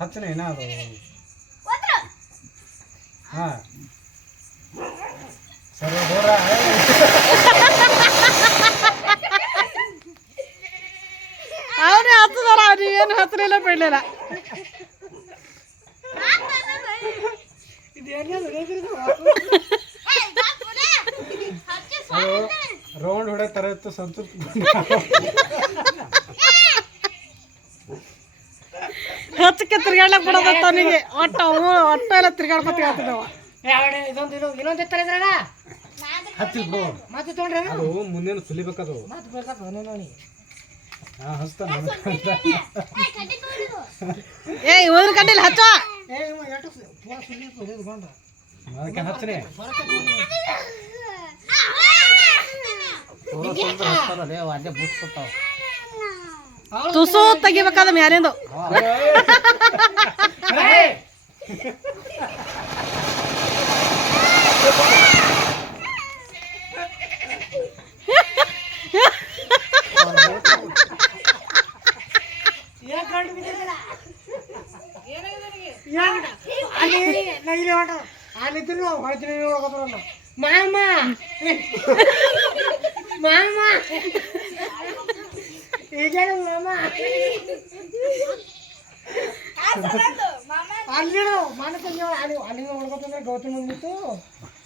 ಹಚ್ಚನ ಏನ ಅದು ಒತ್ರು. ಹಾ ಸರಿ ಹೋರ ಅವನೇ ಹತ್ತದಾರ ನೀವೇನು ಹತ್ತಲಿಲ್ಲ ಬಿಡ್ಲಿಲ್ಲ ಹಾಕ್ ಬಂದದ. ಏ, ಬಾಪುರೆ. ಹಚ್ಚಿ ಅದು ಸ್ವಾಗತ. ರೌಂಡ್ ಹೊಡೆ ತರ ಇತ್ತು ಸಂತೂರ್ ಹೆಚ್ಚಕ್ಕೆ ತಿರ್ಗಾಡ್ಲಕ್ ಬಿಡೋದತ್ತ ಅವನಿಗೆ ಒಟ್ಟ ಅವು ಒಟ್ಟ ಎಲ್ಲ ತಿರ್ಗಾಡ್ಕೊತ ಹೇಳ್ತಿದ್ದವ ಇದೊಂದು ಇದು ಇನ್ನೊಂದು ಇದ್ರಾಗ ಮತ್ತೆ ತೊಗೊಂಡ್ರೆ ಅದು ಮುಂದೇನು ಸುಲಿಬೇಕದು ಮತ್ತೆ ಬೇಕಾದ ನೋಡಿ. ಹಾ ಹಚ್ತಾನ ಏ, ಹಚ್ಚ. ಹಚ್ಚನೆ. ತುಸು ತೆಗಿಬೇಕಾದ ಮ್ಯಾಲಿಂದು ಮಾಮ. ಮಾಮ. ಅಲ್ಲಿಡು ಮಾನಸಂಜೆ ಅಲ್ಲಿ ಅಲ್ಲಿ ಹೊಡ್ಕೊತಂದ್ರೆ ಗೌತಮ್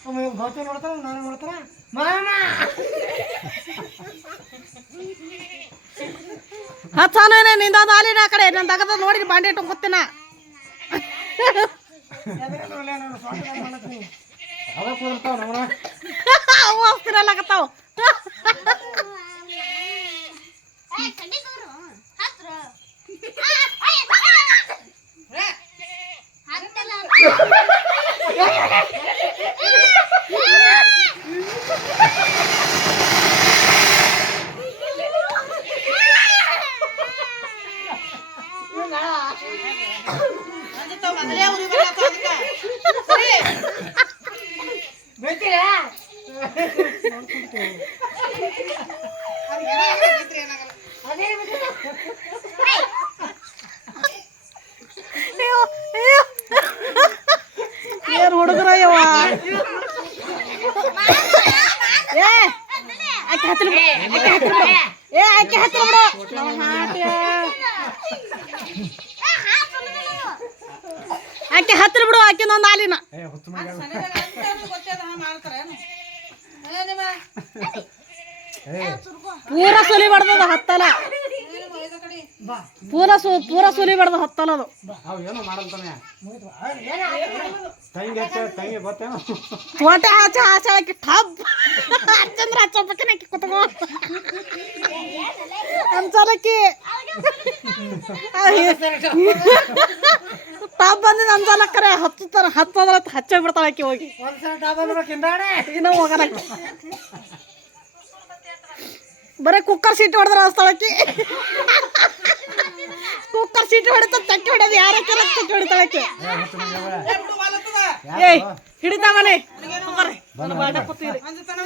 ಆಮೇಲೆ ಗೌತಮ್ ನೋಡ್ತಾರ ನಾನು ನೋಡ್ತಾರ ಮಾಮ! ಹಚ್ಚಾನೇನೆ ನಿಂದ ಹಾಲಿನ ಆ ಕಡೆ ನಾನು ತಗದ ನೋಡಿ ಬಾಂಡೆ ಮಾಡ್ತೀನಿ ಅವ ಕೂರ್ತಾವ ಅವು ಹಸ್ತಿರಲ್ಲಾಗತ್ತಾವ ಏ, ಕಡ್ಡಿ ತಗೋರು. ಹತ್ರು. ಆ, ಅಯ್ಯ, ತಗೋ. ಹತ್ತಲ್ಲ. ಗೊತ್ತಿಲ್ಲ ಅದೇ ಏನ್ ಹುಡುಗರ ಯವ್ವ ಏ ಆಕೆ ಹತ್ತಿರ ಏ ಆಕೆ ಹತ್ತಿರ ಬಿಡು ಹಾಟ್ಯ. ಏ, ಹತ್ರ ಬಿಡು ನಾನು. ಆಕೆ ಹತ್ತಿರ ಬಿಡು ಆಕೆ ಹಾಲಿನ ಪೂರ ಸುಲಿ ಬಡ್ದದ ಹತ್ತಲ. ಪೂರ ಸು ಪೂರ ಸುಲಿ ಬಡ್ದ ಹತ್ತಲ ಅದು. ಕೋಟೆ ಆಚೆ ಆಚೆ ಹಾಕಿ ಆಕಿ ಟಬ್ ಹಚ್ಚಂದ್ರ ಹಚ್ಚಬೇಕನ ಆಕಿ ಕುತ್ಕೋ. ಅನ್ಸಲಕ್ಕಿ ಟಬ್ ಬಂದಿದ್ ತರ ಹಚ್ಚುತ್ತಾರ ಹತ್ತದ್ರ ಹಚ್ಚ ಬಿಡ್ತಾಳ ಆಕಿ ಹೋಗಿ. ಇನ್ನ ಹೋಗಲ್ಲ ಬರೀ ಕುಕ್ಕರ್ ಸೀಟ್ ಹೊಡೆದ್ರ ಅನ್ಸ್ತಾಳಕಿ ಕುಕ್ಕರ್ ಸೀಟ್ ಹೊಡೆತ ತಕ್ಕಿ ಹೊಡೆದು ಯಾರ ತಕ್ಕಿ ಹೊಡಿತಾಳಕಿ ಏಯ್ ಬಂದ